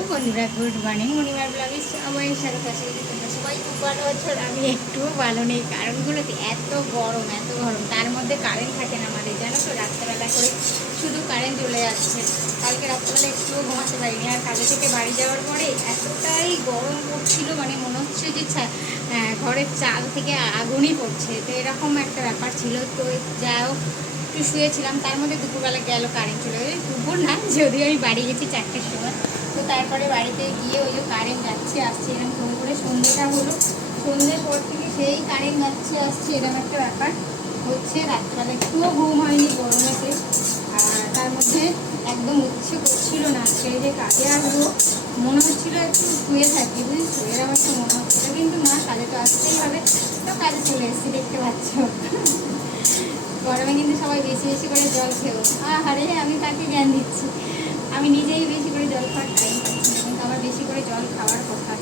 Hello বন্ধুরা, good morning. মণিমার ব্লগে সবাই স্বাগত তোমরা সবাই খুব ভালো আছো আমি একটুও ভালো নেই কারণগুলোতে এত গরম এত গরম। তার মধ্যে কারেন্ট থাকে না আমাদের, জানো তো? রাত্রেবেলা করে শুধু কারেন্ট চলে যাচ্ছে। কালকে রাত্রেবেলা একটুও ঘুমাতে পারিনি। আর কাজে থেকে বাড়ি যাওয়ার পরে এতটাই গরম পড়ছিল মানে মনে হচ্ছে যে ঘরের চাল থেকে আগুনই পড়ছে। তো এরকম একটা ব্যাপার ছিল। তো যা হোক, একটু শুয়েছিলাম। তার মধ্যে দুপুরবেলা গেল কারেন্ট চলে গেছে দুপুর না, যদিও আমি বাড়ি গেছি চারটের সময়। তো তারপরে বাড়িতে গিয়ে ওই যে কারেন্ট যাচ্ছে, আসছে, এরকম করে করে সন্ধ্যেটা হলো। সন্ধ্যের পর থেকে সেই কারেন্ট যাচ্ছে, আসছে, এরকম একটা ব্যাপার হচ্ছে রাত্রিবেলা। একটুও ঘুম হয়নি গরমেতে, আর তার মধ্যে একদম ইচ্ছে করছিল না। সেই যে কাজে আসব, মনে হচ্ছিল একটু শুয়ে থাকি, বুঝলি? শুয়ে আমার তো মনে হচ্ছিল, কিন্তু না, কাজে তো আসতেই হবে। তো কাজে চলে এসেছি, দেখতে পাচ্ছ। গরমে কিন্তু সবাই বেশি বেশি করে জল খেও। আরে আমি তাকে জ্ঞান দিচ্ছি। আমি নিজেই বেশি করে জল খাওয়ার পাচ্ছি না কিন্তু আমার বেশি করে জল খাওয়ার কথা।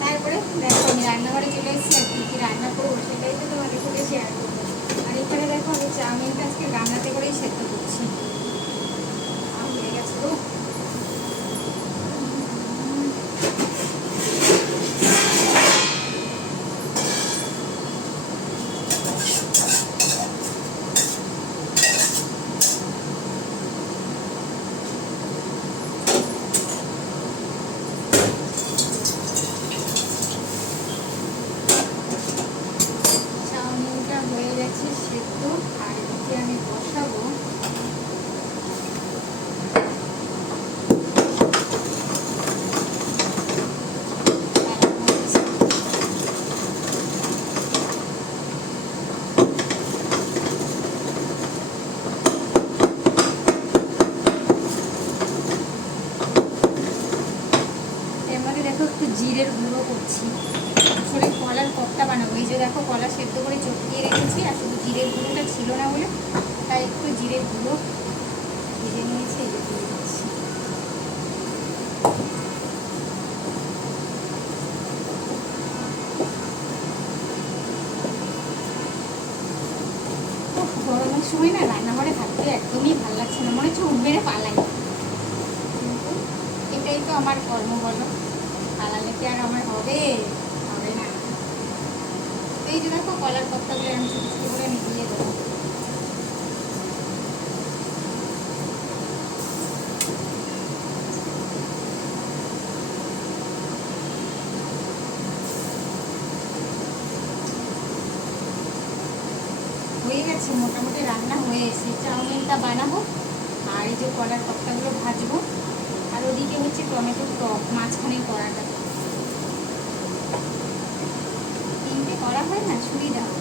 তারপরে দেখো, আমি রান্নাঘরে চলে এসেছি আর কী কী রান্না করব সেটাই তো তোমাদের সাথে শেয়ার করব আর এখানে দেখো আমি চাউমিনটা আজকে রান্নাতে করেই সেদ্ধ করছি আহ, হয়ে গেছে তো চাউমিনটা হয়ে গেছে সেদ্ধ আর এদিকে আমি বসাবো এর মধ্যে দেখো একটু জিরের গুঁড়ো করছি। আসলে কলার কপ্তা বানাবো। এই যে দেখো, কলা সেদ্ধ করে চটকিয়ে রেখেছি আর শুধু জিরের গুঁড়োটা ছিল না বলে তাই একটু জিরের গুঁড়ো ভেজে নিয়েছি দিচ্ছি। গরমের সময় না রান্নাঘরে থাকতে একদমই ভালো লাগছে না। মনে হচ্ছে উঠবেড়ে পালাই এটাই তো আমার কর্ম বলো। আর আমার হবে? হবে না। এই যে দেখো, কলার পত্তাগুলো আমি ছোটো করে দিয়ে দেবো। হয়ে গেছে, মোটামুটি রান্না হয়ে এসে চাউমিনটা বানাবো, আর এই যে কলার পত্তাগুলো ভাজবো। আর ওদিকে হচ্ছে টমেটোর টক মাঝখানে কড়াটা। করা হয় না ছুরি দেওয়া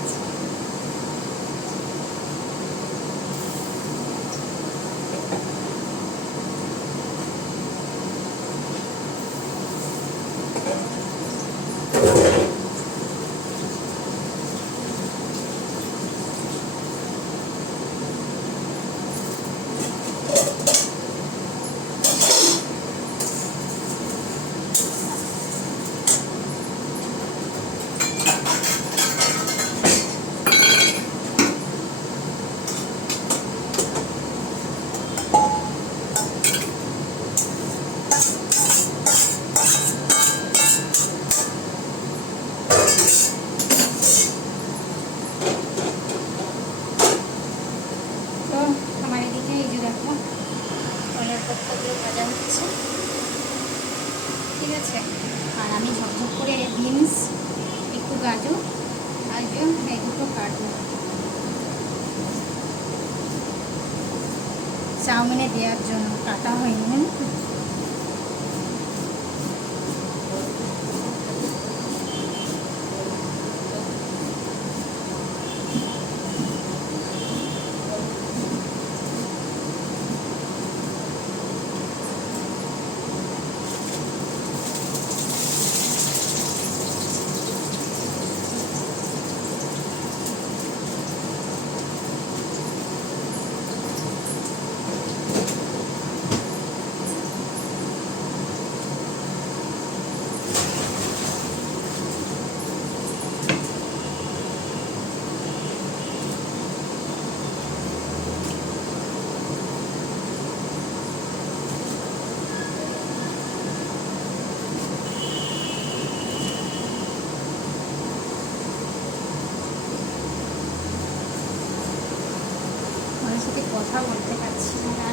তো আমার এদিকে এই যে দেখো কলার পত্তাগুলো ভাজা হচ্ছে। ঠিক আছে? আর আমি ঝকঝক করে বিনস, একটু গাজর, আর এই দুটো কাটবো চাউমিনে দেওয়ার জন্য কাটা হয়নি। কথা বলতে পারছি না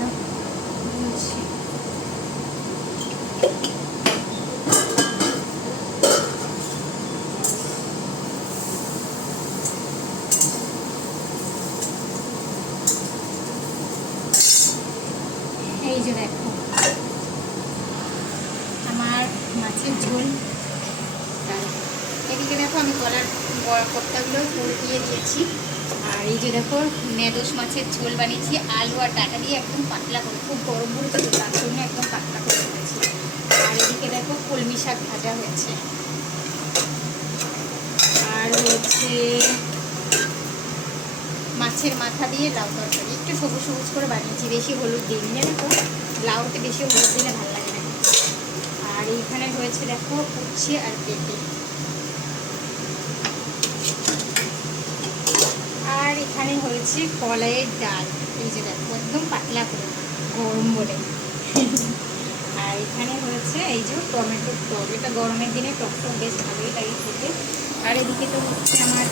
এই যে দেখো, আমার মাছের ঝোল। এদিকে দেখো আমি গলার গ- কপ্তাগুলো করে দিয়ে দিয়েছি আর এই যে দেখো মেদোস মাছের ঝোল বানিয়েছি, আলু আর ডাটা দিয়ে একদম পাতলা করে, খুব গরম তো তার জন্য একদম পাতলা করে রেখেছি। আর এদিকে দেখো, কলমি শাক ভাজা হয়েছে। আর হচ্ছে মাছের মাথা দিয়ে লাউ তরকারি। একটু সবুজ সবুজ করে বানিয়েছি, বেশি হলুদ দিইনি জানো তো লাউতে বেশি হলুদ দিলে ভালো লাগে না। আর এইখানে রয়েছে দেখো, উচ্ছে আর পেঁপে আর হয়েছে কলাইয়ের ডাল এই যে দেখো একদম পাতলা করে গরম বলে আর এখানে হয়েছে এই যে টমেটোর টক এটা গরমের দিনে টক টক বেশ ভালোই লাগে খেতে আর এদিকে তো হচ্ছে আমার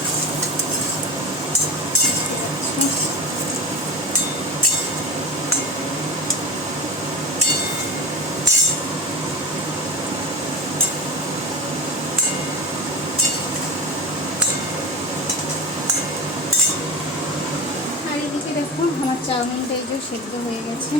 আর এদিকে দেখুন আমার চাউমিনটা এই যে সেদ্ধ হয়ে গেছে।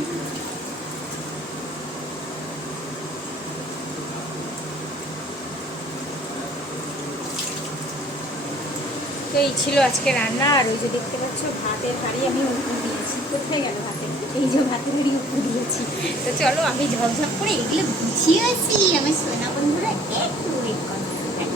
তো এই ছিল আজকে রান্না, আর ওই যে দেখতে পাচ্ছ, ভাতের হাঁড়ি আমি উপর দিয়েছি। কোথায় গেল ভাতের এই যে ভাতের হাঁড়ি উপর দিয়েছি। তো চলো, আমি ঝপঝপ করে এগুলো গুছিয়ে আসি। আমার সোনা বন্ধুরা একটু ওয়েট করো।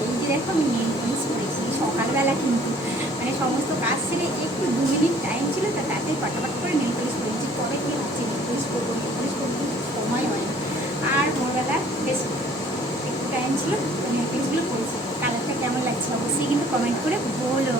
এই যে দেখো, আমি নেল পলিশ করেছি। সকালবেলা কিন্তু মানে সমস্ত কাজ সেরে একটু দু মিনিট টাইম ছিল, তা তাতে পাটাপাট করে নেল পলিশ করেছি পরে কি হচ্ছে নেল পলিশ করব নেল পলিশ করব কিন্তু সময় হয় না আর ভোরবেলা বেশ একটু টাইম ছিল তো নেল পলিশগুলো করেছি কালারটা কেমন লাগছে অবশ্যই কিন্তু কমেন্ট করে বলো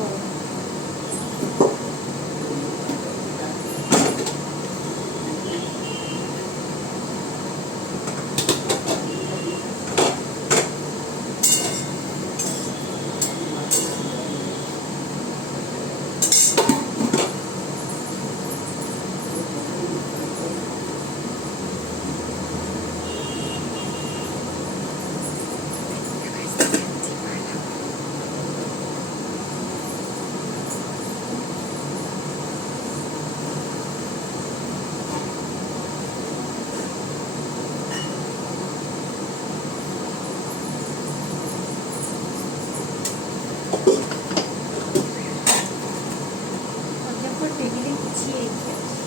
অধ্যাপক টেবিলে গুছিয়ে রেখে আসি।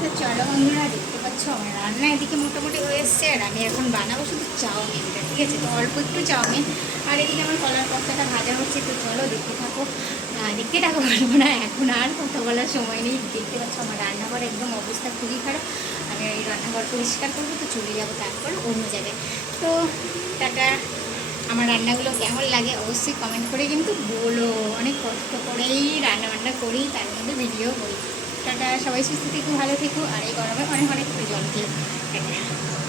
তো চলো বন্ধুরা দেখতে পাচ্ছ? আমার রান্না এদিকে মোটামুটি হয়ে এসছে আর আমি এখন বানাবো শুধু চাউমিনটা, ঠিক আছে? তো অল্প একটু চাউমিন। আর এদিকে আমার কলার কর্তাটা ভাজা হচ্ছে, তো চলো দেখতে থাকো। দেখতে থাকো, বলব না, এখন আর কথা বলার সময় নেই। দেখতে পাচ্ছ আমার রান্নাঘর একদম অবস্থা খুবই খারাপ। আমি এই রান্নাঘর পরিষ্কার করব, তো চলে যাব তারপর অন্য জায়গায়। তো টাটা। আমার রান্নাগুলো কেমন লাগে অবশ্যই কমেন্ট করে কিন্তু বলো। অনেক কষ্ট করেই রান্না বান্না করি, তার মধ্যে ভিডিও করি। টাটা সবাই সুস্থ থেকো ভালো থেকো আর এই গরমে অনেক অনেক টাটা